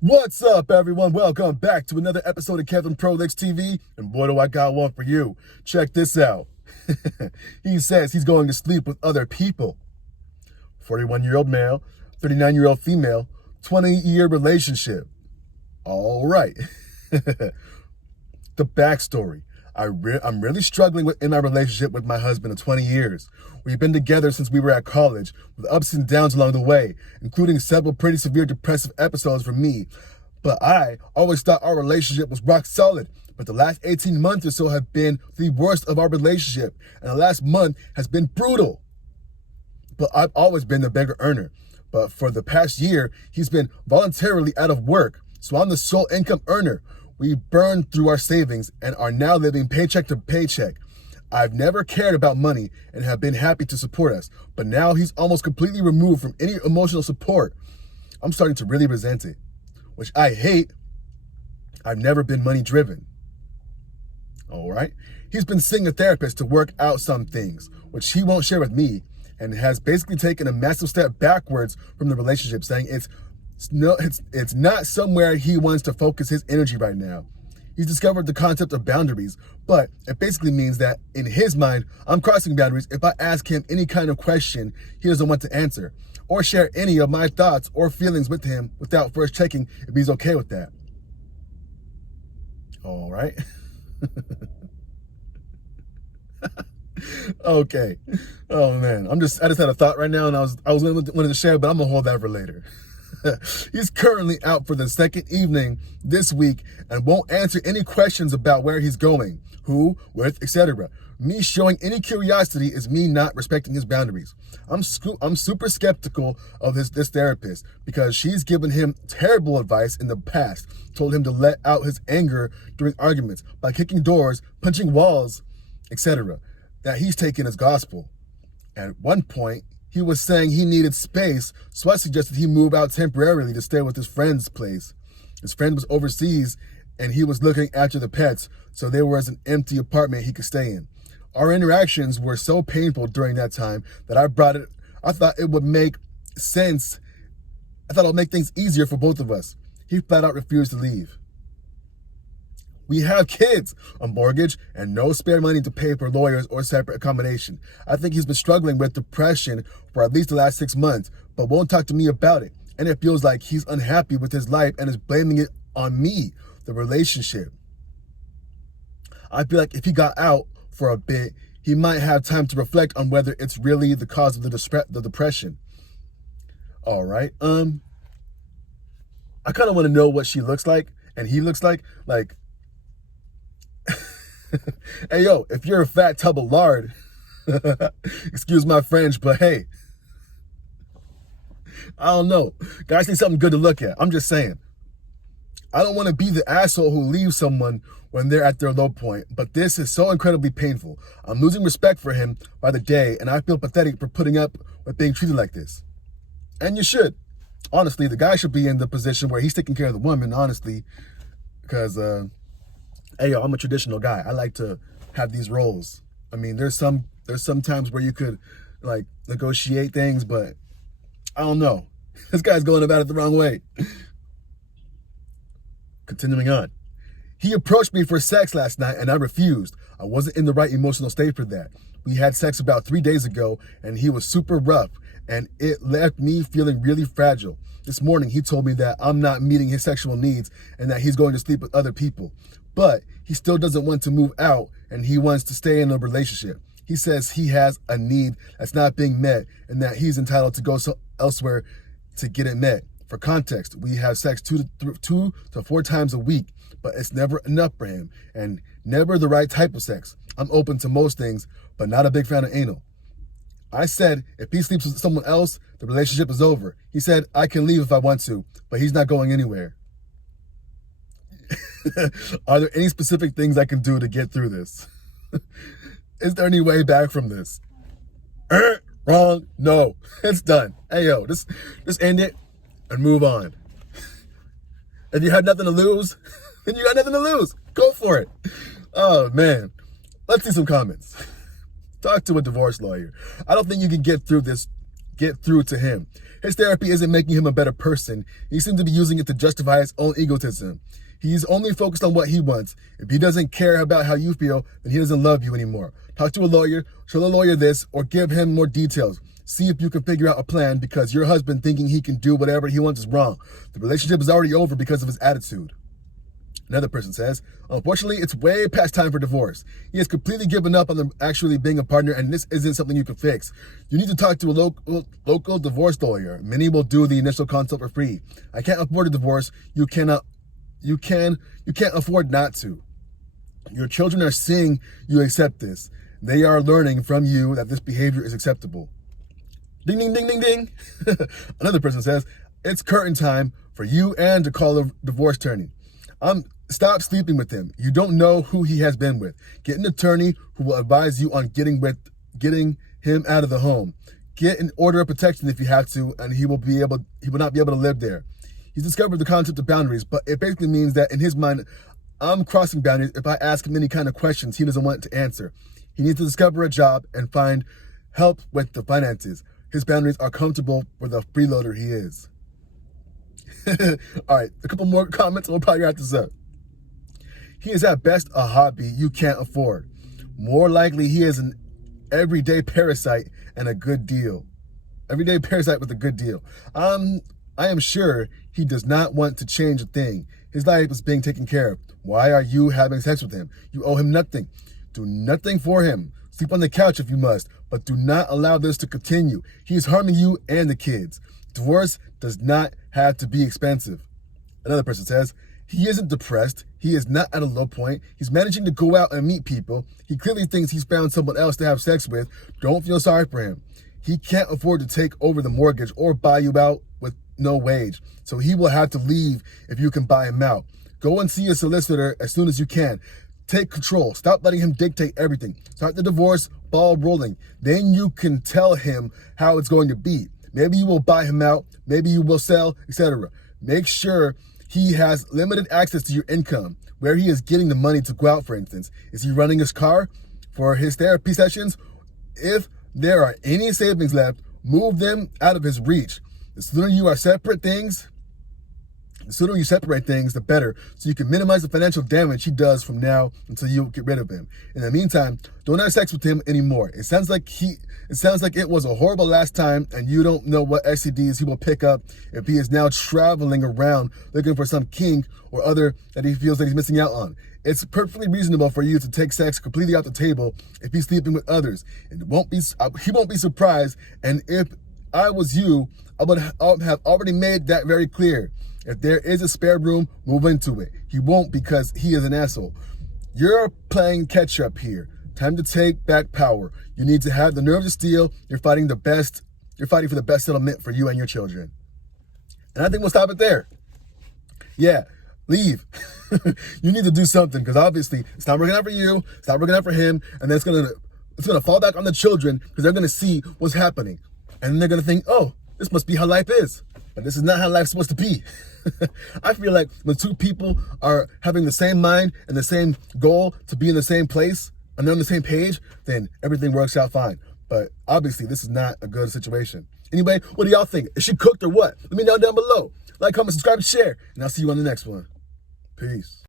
What's up, everyone? Welcome back to another episode of Kevin Prolix TV, and boy, do I got one for you. Check this out. He says he's going to sleep with other people. 41-year-old male, 39-year-old female, 20-year relationship. All right. The backstory. I'm really struggling in my relationship with my husband of 20 years. We've been together since we were at college, with ups and downs along the way, including several pretty severe depressive episodes for me. But I always thought our relationship was rock solid. But the last 18 months or so have been the worst of our relationship, and the last month has been brutal. But I've always been the bigger earner. But for the past year, he's been voluntarily out of work, so I'm the sole income earner. We burned through our savings and are now living paycheck to paycheck. I've never cared about money and have been happy to support us, but now he's almost completely removed from any emotional support. I'm starting to really resent it, which I hate. I've never been money driven. All right. He's been seeing a therapist to work out some things, which he won't share with me, and has basically taken a massive step backwards from the relationship, saying it's not somewhere he wants to focus his energy right now. He's discovered the concept of boundaries, but it basically means that in his mind, I'm crossing boundaries if I ask him any kind of question he doesn't want to answer, or share any of my thoughts or feelings with him without first checking if he's okay with that. All right. Okay. Oh man, I just had a thought right now, and I was wanted to share, but I'm gonna hold that for later. He's currently out for the second evening this week and won't answer any questions about where he's going, who, with, etc. Me showing any curiosity is me not respecting his boundaries. I'm super skeptical of this therapist because she's given him terrible advice in the past, told him to let out his anger during arguments by kicking doors, punching walls, etc. that he's taken as gospel. At one point, he was saying he needed space, so I suggested he move out temporarily to stay with his friend's place. His friend was overseas, and he was looking after the pets, so there was an empty apartment he could stay in. Our interactions were so painful during that time that I thought it would make sense. I thought it would make things easier for both of us. He flat out refused to leave. We have kids, a mortgage, and no spare money to pay for lawyers or separate accommodation. I think he's been struggling with depression for at least the last 6 months, but won't talk to me about it. And it feels like he's unhappy with his life and is blaming it on me, the relationship. I feel like if he got out for a bit, he might have time to reflect on whether it's really the cause of the depression. All right. I kind of want to know what she looks like and he looks like. Hey, yo, if you're a fat tub of lard, excuse my French, but hey, I don't know. Guys need something good to look at. I'm just saying. I don't want to be the asshole who leaves someone when they're at their low point, but this is so incredibly painful. I'm losing respect for him by the day, and I feel pathetic for putting up with being treated like this. And you should. Honestly, the guy should be in the position where he's taking care of the woman, honestly, because, hey, yo, I'm a traditional guy. I like to have these roles. I mean, there's some times where you could, like, negotiate things, but I don't know. This guy's going about it the wrong way. Continuing on. He approached me for sex last night, and I refused. I wasn't in the right emotional state for that. We had sex about 3 days ago, and he was super rough, and it left me feeling really fragile. This morning, he told me that I'm not meeting his sexual needs and that he's going to sleep with other people. But he still doesn't want to move out, and he wants to stay in a relationship. He says he has a need that's not being met and that he's entitled to go elsewhere to get it met. For context, we have sex 2 to 4 times a week, but it's never enough for him and never the right type of sex. I'm open to most things, but not a big fan of anal. I said if he sleeps with someone else, the relationship is over. He said I can leave if I want to, but he's not going anywhere. Are there any specific things I can do to get through this? Is there any way back from this? Wrong. No, it's done. Hey, yo, just end it and move on. If you had nothing to lose, then you got nothing to lose. Go for it. Oh, man. Let's see some comments. Talk to a divorce lawyer. I don't think you can get through this get through to him. His therapy isn't making him a better person. He seems to be using it to justify his own egotism. He's only focused on what he wants. If he doesn't care about how you feel, then he doesn't love you anymore. Talk to a lawyer, show the lawyer this, or give him more details. See if you can figure out a plan, because your husband thinking he can do whatever he wants is wrong. The relationship is already over because of his attitude. Another person says, unfortunately, it's way past time for divorce. He has completely given up on actually being a partner, and this isn't something you can fix. You need to talk to a local divorce lawyer. Many will do the initial consult for free. I can't afford a divorce. You can't afford not to. Your children are seeing you accept this. They are learning from you that this behavior is acceptable. Ding, ding, ding, ding, ding. Another person says, it's curtain time for you and to call a divorce attorney. Stop sleeping with him. You don't know who he has been with. Get an attorney who will advise you on getting him out of the home. Get an order of protection if you have to, and he will not be able to live there. He's discovered the concept of boundaries, but it basically means that in his mind, I'm crossing boundaries if I ask him any kind of questions he doesn't want to answer. He needs to discover a job and find help with the finances. His boundaries are comfortable for the freeloader he is. All right, a couple more comments and we'll probably wrap this up. He is at best a hobby you can't afford. More likely he is an everyday parasite and a good deal. Everyday parasite with a good deal. I am sure he does not want to change a thing. His life is being taken care of. Why are you having sex with him? You owe him nothing. Do nothing for him. Sleep on the couch if you must, but do not allow this to continue. He is harming you and the kids. Divorce does not have to be expensive. Another person says, he isn't depressed. He is not at a low point. He's managing to go out and meet people. He clearly thinks he's found someone else to have sex with. Don't feel sorry for him. He can't afford to take over the mortgage or buy you out with no wage. So he will have to leave if you can buy him out. Go and see a solicitor as soon as you can. Take control. Stop letting him dictate everything. Start the divorce ball rolling. Then you can tell him how it's going to be. Maybe you will buy him out. Maybe you will sell, etc. Make sure he has limited access to your income, where he is getting the money to go out, for instance. Is he running his car for his therapy sessions? If there are any savings left, move them out of his reach. The sooner you separate things, the better, so you can minimize the financial damage he does from now until you get rid of him. In the meantime, don't have sex with him anymore. It sounds like it was a horrible last time, and you don't know what STDs he will pick up if he is now traveling around looking for some kink or other that he feels that he's missing out on. It's perfectly reasonable for you to take sex completely off the table if he's sleeping with others. He won't be surprised, and if I was you, I would have already made that very clear. If there is a spare room, move into it. He won't, because he is an asshole. You're playing catch up here. Time to take back power. You need to have the nerve to steal. You're fighting for the best settlement for you and your children. And I think we'll stop it there. Yeah, leave. You need to do something, because obviously it's not working out for you, it's not working out for him, and then it's gonna fall back on the children, because they're gonna see what's happening. And then they're gonna think, oh, this must be how life is. But this is not how life's supposed to be. I feel like when two people are having the same mind and the same goal to be in the same place and they're on the same page, then everything works out fine. But obviously, this is not a good situation. Anyway, what do y'all think? Is she cooked or what? Let me know down below. Like, comment, subscribe, and share. And I'll see you on the next one. Peace.